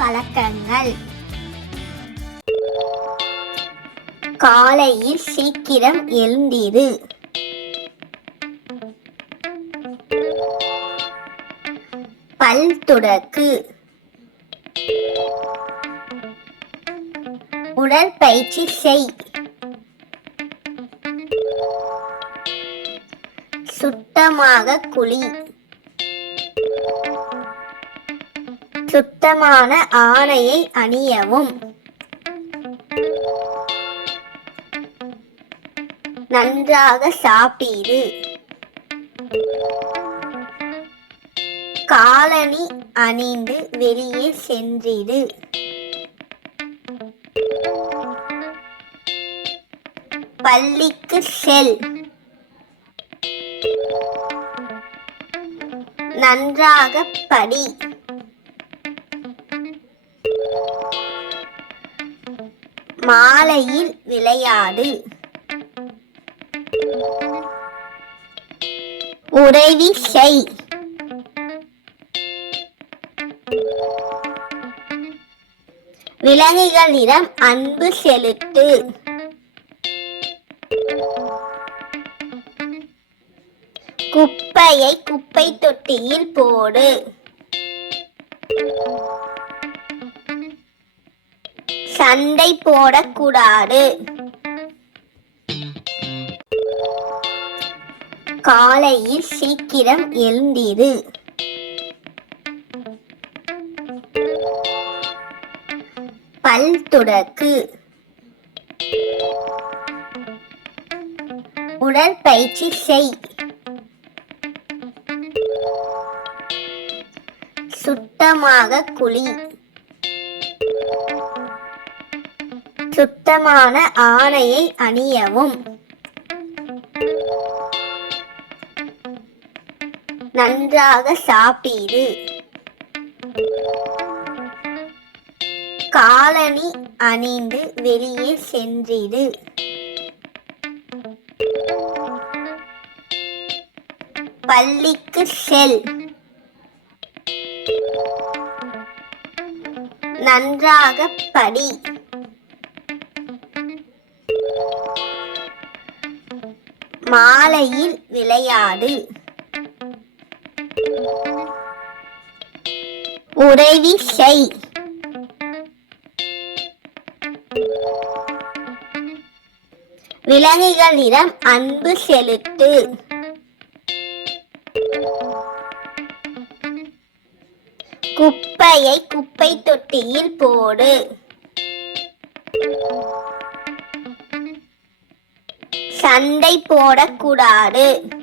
வழக்கங்கள். காலையில் சீக்கிரம் எழுந்திரு. பல் துலக்கு. உடற்பயிற்சி செய். சுத்தமாக குளி. சுத்தமான ஆடையை அணியவும். நன்றாக சாப்பிடு. காலணி அணிந்து வெளியே சென்றிடு. பள்ளிக்கு செல். நன்றாக படி. மாலையில் விளையாடு. உதவி செய். விலங்குகளிடம் அன்பு செலுத்து. குப்பையை குப்பை தொட்டியில் போடு. சண்டை போடக்கூடாது. காலையில் சீக்கிரம் எழுந்திரு. பல் துலக்கு. உடற்பயிற்சி செய். சுத்தமாக குளி. சுத்தமான ஆடையை அணியவும். நன்றாக சாப்பிடு. காலணி அணிந்து வெளியே சென்றிடு. பள்ளிக்கு செல். நன்றாக படி. மாலையில் விளையாடு. உதவி செய். விலங்குகளிடம் அன்பு செலுத்து. குப்பையை குப்பை தொட்டியில் போடு. சண்டை போடக்கூடாது.